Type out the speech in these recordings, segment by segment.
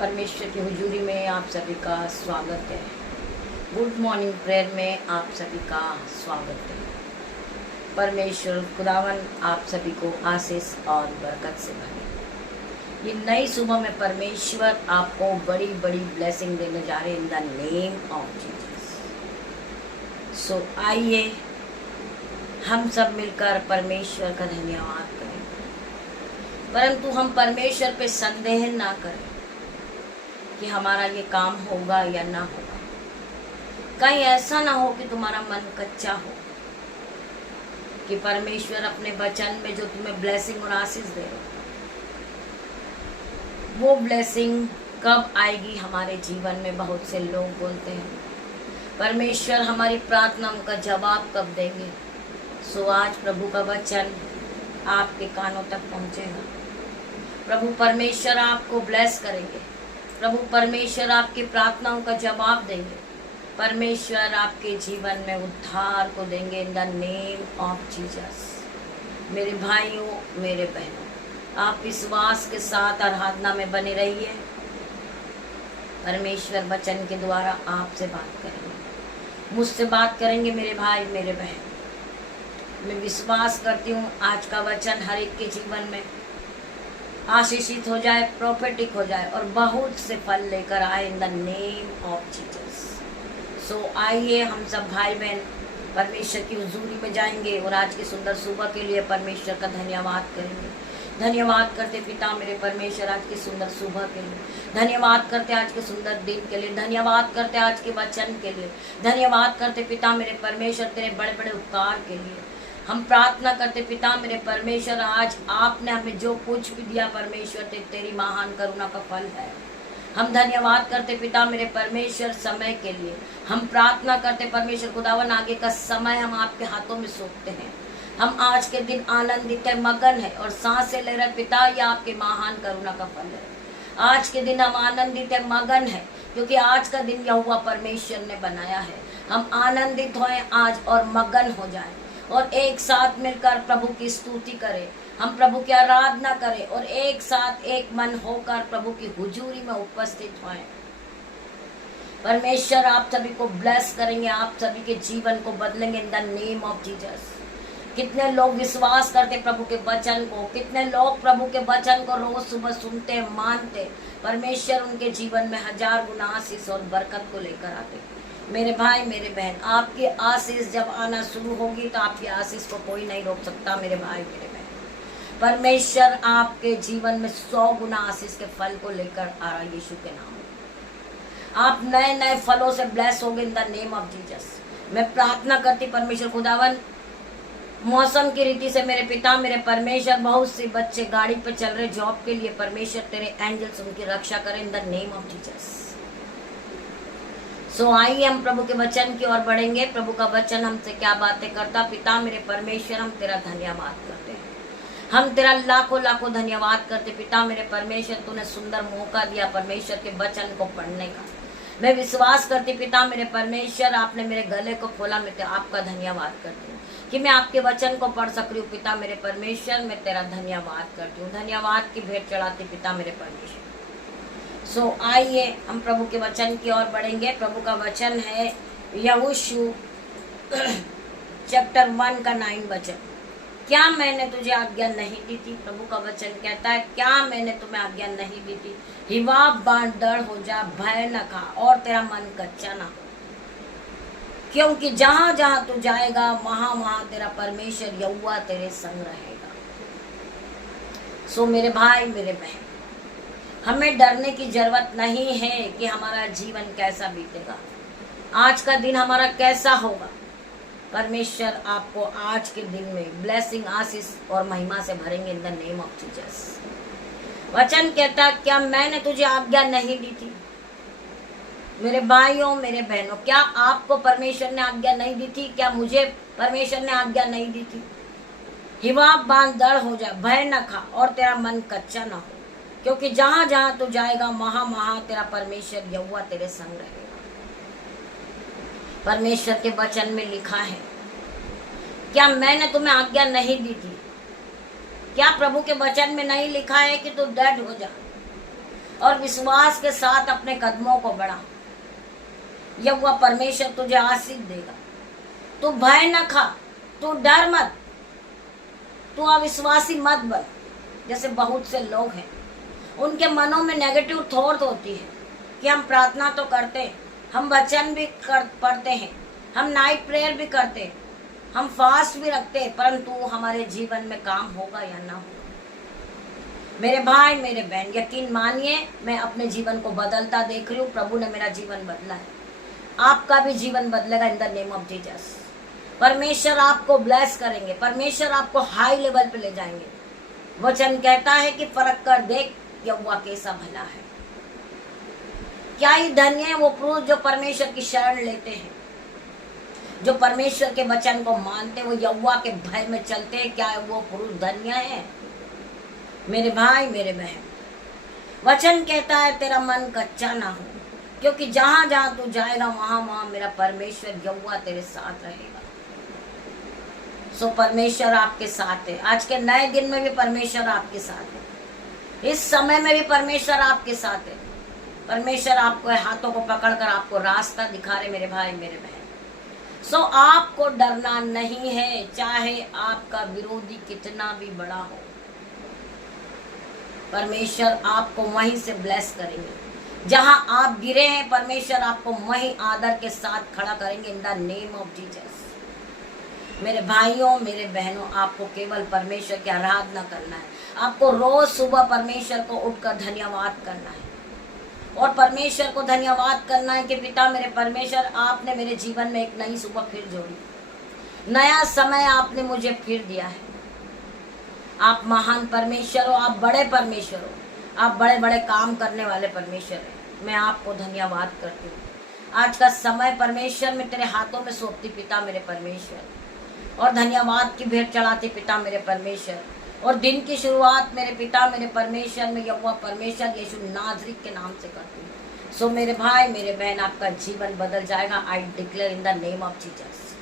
परमेश्वर की हुजूरी में आप सभी का स्वागत है। गुड मॉर्निंग प्रेयर में आप सभी का स्वागत है। परमेश्वर खुदावन आप सभी को आशीष और बरकत से भरे। ये नई सुबह में परमेश्वर आपको बड़ी बड़ी ब्लेसिंग देने जा रहे हैं in the name of Jesus. So आइए हम सब मिलकर परमेश्वर का धन्यवाद करें, परंतु हम परमेश्वर पे संदेह ना करें कि हमारा ये काम होगा या ना होगा। कहीं ऐसा ना हो कि तुम्हारा मन कच्चा हो कि परमेश्वर अपने वचन में जो तुम्हें ब्लेसिंग और आशीष दे रहे वो ब्लेसिंग कब आएगी हमारे जीवन में। बहुत से लोग बोलते हैं परमेश्वर हमारी प्रार्थनाओं का जवाब कब देंगे। सो आज प्रभु का वचन आपके कानों तक पहुंचेगा। प्रभु परमेश्वर आपको ब्लेस करेंगे। प्रभु परमेश्वर आपकी प्रार्थनाओं का जवाब देंगे। परमेश्वर आपके जीवन में उद्धार को देंगे इन द नेम ऑफ जीसस। मेरे भाइयों मेरे बहनों, आप विश्वास के साथ आराधना में बने रहिए। परमेश्वर वचन के द्वारा आपसे बात करेंगे, मुझसे बात करेंगे मेरे भाई मेरे बहन। मैं विश्वास करती हूँ आज का वचन हर एक के जीवन में आशीषित हो जाए, प्रोफेटिक हो जाए और बहुत से फल लेकर आए in the name of Jesus. So आइए हम सब भाई बहन परमेश्वर की हुजूरी में जाएंगे और आज की सुंदर सुबह के लिए परमेश्वर का धन्यवाद करेंगे। धन्यवाद करते पिता मेरे परमेश्वर आज की सुंदर सुबह के लिए। धन्यवाद करते आज के सुंदर दिन के लिए। धन्यवाद करते आज के वचन के लिए। धन्यवाद करते पिता मेरे परमेश्वर तेरे बड़े बड़े उपकार के लिए। हम प्रार्थना करते पिता मेरे परमेश्वर आज आपने हमें जो कुछ भी दिया परमेश्वर तेरी महान करुणा का फल है। हम धन्यवाद करते पिता मेरे परमेश्वर समय के लिए। हम प्रार्थना करते परमेश्वर खुदावन आगे का समय हम आपके हाथों में सौंपते हैं। हम आज के दिन आनंदित है, मगन है और सांसें ले रहे पिता, यह आपके महान करुणा का फल है। आज के दिन हम आनंदित है, मगन है, क्योंकि आज का दिन यहोवा परमेश्वर ने बनाया है। हम आनंदित होएं आज और मगन हो जाएं और एक साथ मिलकर प्रभु की स्तुति करें। हम प्रभु की आराधना करें और एक साथ एक मन होकर प्रभु की हुजूरी में उपस्थित होएं। परमेश्वर आप सभी को ब्लेस करेंगे, आप सभी के जीवन को बदलेंगे इन द नेम ऑफ जीसस। कितने लोग विश्वास करते प्रभु के वचन को, कितने लोग प्रभु के वचन को रोज सुबह सुनते मानते। परमेश्वर उनके जीवन में 1000 गुना आशीष और बरकत को लेकर आते। मेरे भाई मेरे बहन, आपकी आशीष जब आना शुरू होगी तो आपकी आशीष को कोई नहीं रोक सकता। मेरे भाई मेरे बहन, परमेश्वर आपके जीवन में 100 गुना आशीष के फल को लेकर आ रहा यीशु के नाम में। आप नए नए फलों से ब्लेस होंगे इन द नेम ऑफ जीसस। मैं प्रार्थना करती परमेश्वर खुदावन मौसम की रीति से मेरे पिता मेरे परमेश्वर बहुत से बच्चे गाड़ी पे चल रहे जॉब के लिए, परमेश्वर तेरे एंजल्स उनकी रक्षा करें in the name of Jesus. So आइए हम प्रभु के वचन की ओर बढ़ेंगे। प्रभु का वचन हमसे क्या बातें करता। पिता मेरे परमेश्वर हम तेरा धन्यवाद करते हैं, हम तेरा लाखों लाखों धन्यवाद करते। पिता मेरे परमेश्वर तूने सुंदर मौका दिया परमेश्वर के वचन को पढ़ने का। मैं विश्वास करती पिता मेरे परमेश्वर आपने मेरे गले को खोला। मैं आपका धन्यवाद करती हूँ कि मैं आपके वचन को पढ़ सक रही हूँ। पिता मेरे परमेश्वर मैं तेरा धन्यवाद करती हूँ। धन्यवाद की भेंट चढ़ाती पिता मेरे परमेश्वर। सो आइए हम प्रभु के वचन की ओर बढ़ेंगे। प्रभु का वचन है यहोशू चैप्टर 1 का 9 वचन। क्या मैंने तुझे आज्ञा नहीं दी थी। प्रभु का वचन कहता है क्या मैंने तुम्हें आज्ञा नहीं दी थी। हिवा बांध डर हो जा, भय न खा और तेरा मन कच्चा ना हो, क्योंकि जहां जहां तू जाएगा वहां वहां तेरा परमेश्वर यहोवा तेरे संग रहेगा। सो मेरे भाई मेरे बहन, हमें डरने की जरूरत नहीं है कि हमारा जीवन कैसा बीतेगा, आज का दिन हमारा कैसा होगा। परमेश्वर आपको आज के दिन में ब्लेसिंग आशीष और महिमा से भरेंगे इन द नेम ऑफ जीसस। वचन कहता क्या मैंने तुझे आज्ञा नहीं दी थी। मेरे भाइयों मेरे बहनों, क्या आपको परमेश्वर ने आज्ञा नहीं दी थी? क्या मुझे परमेश्वर ने आज्ञा नहीं दी थी? हिवा बांध डर हो जा, भय न खा और तेरा मन कच्चा ना हो, क्योंकि जहां जहां तू जाएगा वहां वहां तेरा परमेश्वर यहोवा तेरे संग रहेगा। परमेश्वर के वचन में लिखा है क्या मैंने तुम्हें आज्ञा नहीं दी थी। क्या प्रभु के वचन में नहीं लिखा है कि तू डेड हो जा? और विश्वास के साथ अपने कदमों को बढ़ा। यहोवा परमेश्वर तुझे आशीष देगा। तू भय न खा, तू डर मत, तू अविश्वासी मत बन। जैसे बहुत से लोग हैं, उनके मनों में नेगेटिव थॉट होती है कि हम प्रार्थना तो करते हैं, हम वचन भी पढ़ते हैं, हम नाइट प्रेयर भी करते हैं, हम फास्ट भी रखते हैं, परंतु हमारे जीवन में काम होगा या ना होगा। मेरे भाई मेरे बहन, यकीन मानिए, मैं अपने जीवन को बदलता देख रही हूँ। प्रभु ने मेरा जीवन बदला है, आपका भी जीवन बदलेगा इन द नेम ऑफ जीसस। परमेश्वर आपको ब्लेस करेंगे, परमेश्वर आपको हाई लेवल पे ले जाएंगे। वचन कहता है कि फर्क कर देख यहोवा कैसा भला है। क्या ही धन्य है वो पुरुष जो परमेश्वर की शरण लेते हैं, जो परमेश्वर के वचन को मानते, वो यहोवा के भय में चलते हैं। क्या वो पुरुष धन्य है? मेरे भाई मेरे बहन, वचन कहता है तेरा मन कच्चा ना हो, क्योंकि जहां जहां तू जाएगा वहां वहां मेरा परमेश्वर यहोवा तेरे साथ रहेगा। सो परमेश्वर आपके साथ है। आज के नए दिन में भी परमेश्वर आपके साथ है, इस समय में भी परमेश्वर आपके साथ है। परमेश्वर आपको हाथों को पकड़कर आपको रास्ता दिखा रहे मेरे भाई मेरे बहन। सो आपको डरना नहीं है, चाहे आपका विरोधी कितना भी बड़ा हो। परमेश्वर आपको वहीं से ब्लेस करेंगे। जहां आप गिरे हैं, परमेश्वर आपको वहीं आदर के साथ खड़ा करेंगे इन द नेम ऑफ जीसस। मेरे भाइयों मेरे बहनों, आपको केवल परमेश्वर की आराधना करना है। आपको रोज सुबह परमेश्वर को उठकर धन्यवाद करना है और परमेश्वर को धन्यवाद करना है कि पिता मेरे परमेश्वर, आपने मेरे जीवन में एक नई सुबह फिर जोड़ी, नया समय आपने मुझे फिर दिया है। आप महान परमेश्वर हो, आप बड़े परमेश्वर हो, आप बड़े बड़े काम करने वाले परमेश्वर हैं। मैं आपको धन्यवाद करती हूँ। आज का समय परमेश्वर में तेरे हाथों में सौंपती पिता मेरे परमेश्वर, और धन्यवाद की भेंट चढ़ाती पिता मेरे परमेश्वर, और दिन की शुरुआत मेरे पिता मेरे परमेश्वर में यहोवा परमेश्वर यीशु नाज़री के नाम से करती हूँ। सो मेरे भाई मेरे बहन, आपका जीवन बदल जाएगा। I declare in the name of Jesus.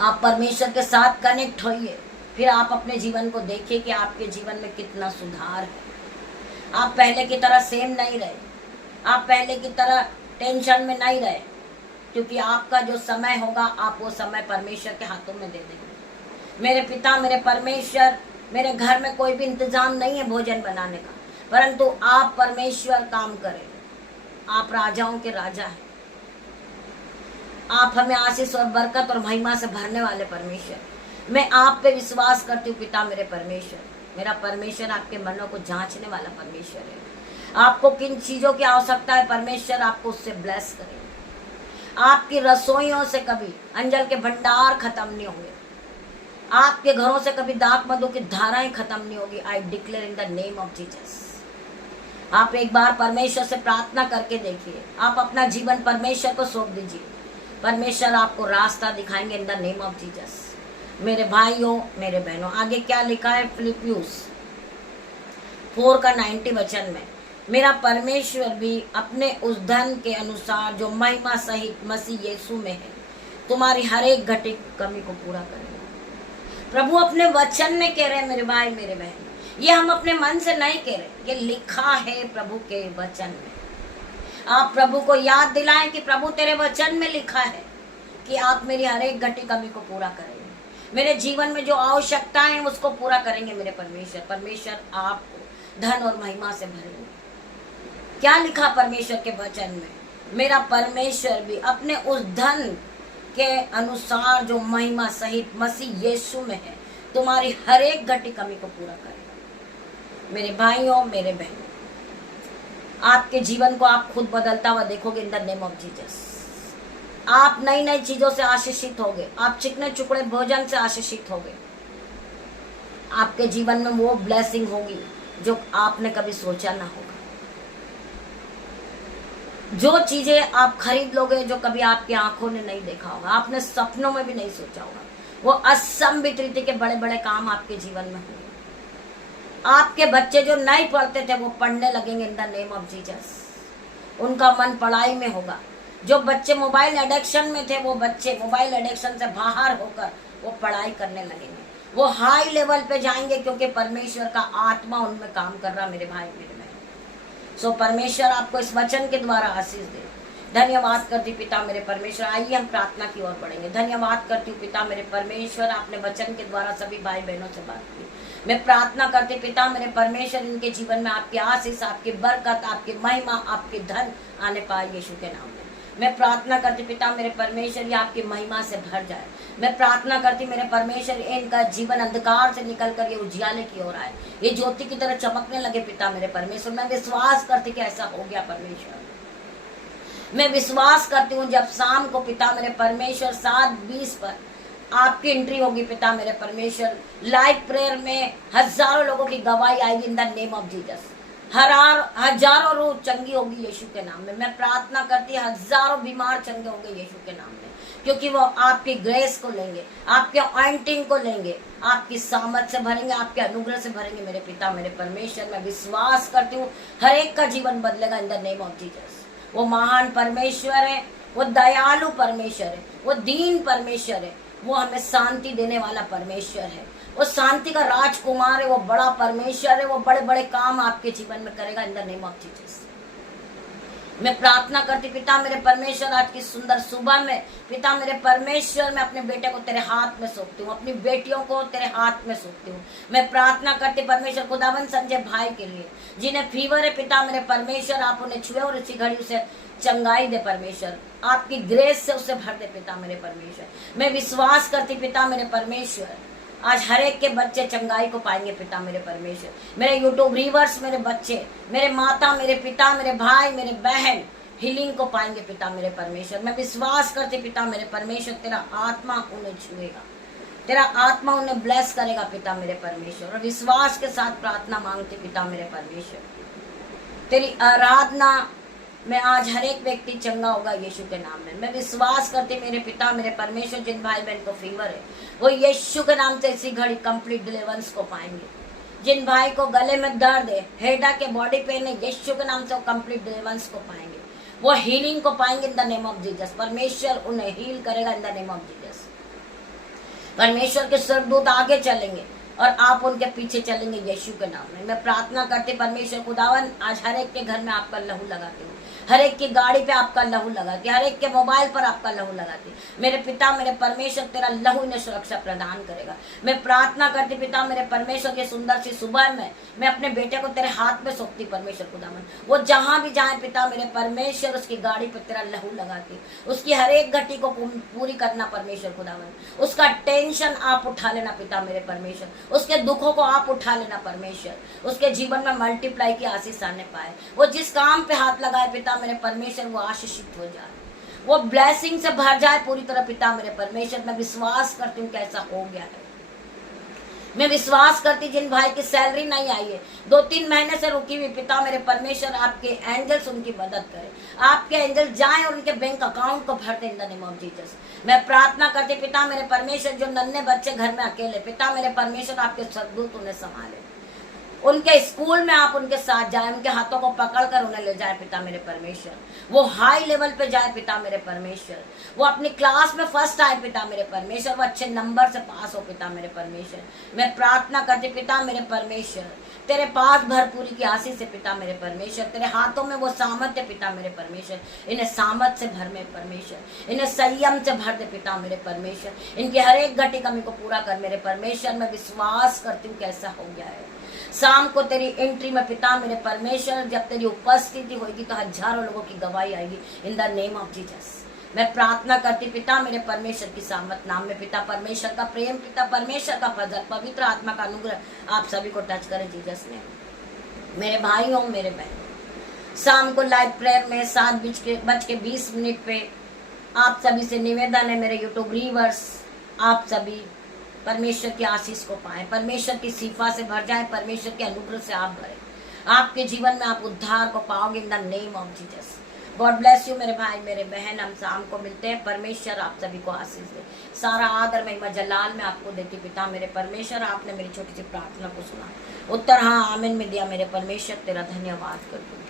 आप परमेश्वर के साथ कनेक्ट होइए, फिर आप अपने जीवन को देखिए कि आपके जीवन में कितना सुधार है। आप पहले की तरह सेम नहीं रहे, आप पहले की तरह टेंशन में नहीं रहे, क्योंकि आपका जो समय होगा आप वो समय परमेश्वर के हाथों में दे देंगे। मेरे पिता मेरे परमेश्वर, मेरे घर में कोई भी इंतजाम नहीं है भोजन बनाने का, परंतु आप परमेश्वर काम करें। आप राजाओं के राजा हैं, आप हमें आशीष और बरकत और महिमा से भरने वाले परमेश्वर। मैं आप पे विश्वास करती हूँ पिता मेरे परमेश्वर। मेरा परमेश्वर आपके मनों को जांचने वाला परमेश्वर है। आपको किन चीजों की आवश्यकता है, परमेश्वर आपको उससे ब्लेस करे। आपकी रसोइयों से कभी अंजल के भंडार खत्म नहीं होंगे, आपके घरों से कभी दाग मधु की धाराएं खत्म नहीं होगी। I declare in the name of Jesus. आप एक बार परमेश्वर से प्रार्थना करके देखिए, आप अपना जीवन परमेश्वर को सौंप दीजिए, परमेश्वर आपको रास्ता दिखाएंगे इन द नेम ऑफ जीसस। मेरे भाइयों मेरे बहनों, आगे क्या लिखा है फिलिपियुस 4:90 वचन में, मेरा परमेश्वर भी अपने उस धन के अनुसार जो महिमा सहित मसीह यीशु में है तुम्हारी हर एक घटी कमी को पूरा करेगा। प्रभु अपने वचन में कह रहे हैं मेरे भाई मेरे बहन, ये हम अपने मन से नहीं कह रहे, ये लिखा है प्रभु के वचन में। आप प्रभु को याद दिलाएं कि प्रभु तेरे वचन में लिखा है कि आप मेरी हर एक घटी कमी को पूरा करेंगे, मेरे जीवन में जो आवश्यकता है उसको पूरा करेंगे मेरे परमेश्वर। परमेश्वर आपको धन और महिमा से भरेंगे। क्या लिखा परमेश्वर के वचन में, मेरा परमेश्वर भी अपने उस धन के अनुसार जो महिमा सहित मसीह यीशु में है तुम्हारी हर एक घटी कमी को पूरा करेगा। मेरे भाइयों मेरे बहनों, आपके जीवन को आप खुद बदलता हुआ देखोगे इन द नेम ऑफ जीसस। आप नई नई चीजों से आशीषित होगे, आप चिकने चुकड़े भोजन से आशीषित होगे। आपके जीवन में वो ब्लेसिंग होगी जो आपने कभी सोचा ना होगा। जो चीजें आप खरीद लोगे जो कभी आपकी आंखों ने नहीं देखा होगा, आपने सपनों में भी नहीं सोचा होगा, वो असंभित रीति के बड़े बड़े काम आपके जीवन में होंगे। आपके बच्चे जो नहीं पढ़ते थे वो पढ़ने लगेंगे इन द नेम ऑफ जीसस। उनका मन पढ़ाई में होगा। जो बच्चे मोबाइल एडिक्शन में थे वो बच्चे मोबाइल एडिक्शन से बाहर होकर वो पढ़ाई करने लगेंगे, वो हाई लेवल पे जाएंगे, क्योंकि परमेश्वर का आत्मा उनमें काम कर रहा। मेरे भाई मेरे बहन, सो परमेश्वर आपको इस वचन के द्वारा आशीष दे। धन्यवाद करती पिता मेरे परमेश्वर। आइए हम प्रार्थना की ओर बढ़ेंगे। धन्यवाद करती हूँ पिता मेरे परमेश्वर, आपने वचन के द्वारा सभी भाई बहनों से बात की। मैं प्रार्थना करती पिता मेरे परमेश्वर, इनके जीवन में आपकी आशीष, आपकी बरकत, आपकी महिमा, आपकी धन आने पाए यीशु के नाम में। मैं प्रार्थना करती पिता मेरे परमेश्वर, ये आपकी महिमा से भर जाए। मैं प्रार्थना करती मेरे परमेश्वर, इनका जीवन अंधकार से निकलकर ये उजियाले की ओर आए, ये ज्योति की तरह चमकने लगे पिता मेरे परमेश्वर। मैं विश्वास करती कि ऐसा हो गया परमेश्वर। मैं विश्वास करती हूँ जब शाम को पिता मेरे परमेश्वर 7:20 पर आपकी एंट्री होगी पिता मेरे परमेश्वर, लाइव प्रेयर में हजारों लोगों की गवाही आएगी इन द नेम ऑफ जीसस। हजारों रूह चंगी होगी यीशु के नाम में। मैं प्रार्थना करती हजारों बीमार चंगे होंगे यीशु के नाम में, क्योंकि वो आपकी ग्रेस को लेंगे, आपके ऑइंटिंग को लेंगे, आपकी सामर्थ से भरेंगे, आपके अनुग्रह से भरेंगे मेरे पिता मेरे परमेश्वर। मैं विश्वास करती हूँ हर एक का जीवन बदलेगा इन द नेम ऑफ जीसस। वो महान परमेश्वर है, वो दयालु परमेश्वर है, वो दीन परमेश्वर है, वो हमें शांति देने वाला परमेश्वर है, वो शांति का राजकुमार है, वो बड़ा परमेश्वर है, वो बड़े बड़े काम आपके जीवन में करेगा इन द नेम ऑफ जीसस। मैं प्रार्थना करती पिता मेरे परमेश्वर, आज की सुंदर सुबह में पिता मेरे परमेश्वर, मैं अपने बेटे को तेरे हाथ में सौंपती हूँ, अपनी बेटियों को तेरे हाथ में सौंपती हूँ। मैं प्रार्थना करती परमेश्वर खुदावन संजय भाई के लिए, जिन्हें फीवर है पिता मेरे परमेश्वर, आप उन्हें छुए और इसी घड़ी उसे चंगाई दे परमेश्वर, आपकी ग्रेस से उसे भर दे पिता मेरे परमेश्वर। मैं विश्वास करती पिता मेरे परमेश्वर, आज हर एक के बच्चे चंगाई को पाएंगे पिता मेरे परमेश्वर। मेरे यूट्यूब व्यूअर्स, मेरे बच्चे, मेरे माता, मेरे पिता, मेरे भाई, मेरे बहन हीलिंग को पाएंगे पिता मेरे परमेश्वर। मैं विश्वास करती पिता मेरे परमेश्वर, तेरा आत्मा उन्हें छुएगा, तेरा आत्मा उन्हें ब्लेस करेगा पिता मेरे परमेश्वर। और विश्वास के साथ प्रार्थना मांगते पिता मेरे परमेश्वर, तेरी आराधना में आज हर एक व्यक्ति चंगा होगा यीशु के नाम में। मैं विश्वास करती मेरे पिता मेरे परमेश्वर, जिन भाई बहन को फीवर है वो यीशु के नाम से इसी घड़ी कंप्लीट डिलीवरेंस को पाएंगे। जिन भाई को गले में दर्द है, हेडा के बॉडी पेन है, यीशु के नाम से वो कंप्लीट डिलीवरेंस को पाएंगे, वो हीलिंग को पाएंगे इन द नेम ऑफ जीसस। परमेश्वर उन्हें हील करेगा इन द नेम ऑफ जीसस। परमेश्वर के स्वर्गदूत आगे चलेंगे और आप उनके पीछे चलेंगे यीशु के नाम में। मैं प्रार्थना करती परमेश्वर खुदावन, आज हर एक के घर में आपका लहू लगाती हूँ, हर एक की गाड़ी पे आपका लहू लगाती, हर एक के मोबाइल पर आपका लहू लगाती। मेरे पिता मेरे परमेश्वर, तेरा लहू इन्हें सुरक्षा प्रदान करेगा। मैं प्रार्थना करती पिता मेरे परमेश्वर की सुंदर सी सुबह में मैं अपने बेटे को तेरे हाथ में सौंपती परमेश्वर खुदावन। वो जहां भी जाए पिता मेरे परमेश्वर, उसकी गाड़ी पर तेरा लहू लगाती, उसकी हर एक घटी को पूरी करना परमेश्वर खुदावन। उसका टेंशन आप उठा लेना पिता मेरे परमेश्वर, उसके दुखों को आप उठा लेना परमेश्वर, उसके जीवन में मल्टीप्लाई की आशीष आने पाए। वो जिस काम पे हाथ लगाए पिता मेरे परमेश्वर, वो आशीषित हो जाए, वो ब्लेसिंग से भर जाए पूरी तरह पिता मेरे परमेश्वर। मैं विश्वास करती हूँ कैसा हो गया है। मैं विश्वास करती जिन भाई की सैलरी नहीं आई है, 2-3 महीने से रुकी हुई पिता मेरे परमेश्वर, आपके एंजल्स उनकी मदद करें, आपके एंजल जाएं और उनके बैंक अकाउंट को भर दें इन द नेम ऑफ जीसस। मैं प्रार्थना करती पिता मेरे परमेश्वर, जो नन्हे बच्चे घर में अकेले पिता मेरे परमेश्वर, आपके स्वर्गदूत उन्हें संभाले, उनके स्कूल में आप उनके साथ जाए, उनके हाथों को पकड़कर उन्हें ले जाए पिता मेरे परमेश्वर। वो हाई लेवल पे जाए पिता मेरे परमेश्वर, वो अपनी क्लास में फर्स्ट आए पिता मेरे परमेश्वर, वो अच्छे नंबर से पास हो पिता मेरे परमेश्वर। मैं प्रार्थना करती पिता मेरे परमेश्वर, तेरे पास भरपूरी की आशीष से पिता मेरे परमेश्वर, तेरे हाथों में वो सामर्थ्य पिता मेरे परमेश्वर, इन्हें सामर्थ से भर मेरे परमेश्वर, इन्हें संयम से भर दे पिता मेरे परमेश्वर, इनकी हर एक घटी कमी को पूरा कर मेरे परमेश्वर। मैं विश्वास करती हूँ कैसा हो गया है। शाम को तेरी एंट्री में पिता मेरे परमेश्वर, जब तेरी उपस्थिति होगी तो हजारों लोगों की गवाही आएगी इन द नेम ऑफ जीसस। मैं प्रार्थना करती पिता मेरे परमेश्वर की सामर्थ नाम में, पिता परमेश्वर का प्रेम, पिता परमेश्वर का फजल, पवित्र आत्मा का अनुग्रह आप सभी को टच करे जीसस ने। मेरे भाइयों मेरे बहनों, शाम को लाइव प्रेयर में 7:20 पे आप सभी से निवेदन है, मेरे यूट्यूब व्यूअर्स आप सभी परमेश्वर की आशीष को पाएं, परमेश्वर की सिफा से भर जाएं, परमेश्वर के अनुग्रह से आप भरें, आपके जीवन में आप उद्धार को पाओगे इन the name of Jesus. God bless you मेरे भाई मेरे बहन, हम शाम को मिलते हैं। परमेश्वर आप सभी को आशीष दे। सारा आदर महिमा जलाल में आपको देती पिता मेरे परमेश्वर। आपने मेरी छोटी सी प्रार्थना को सुना, उत्तर हाँ आमीन में दिया मेरे परमेश्वर, तेरा धन्यवाद करती हूँ।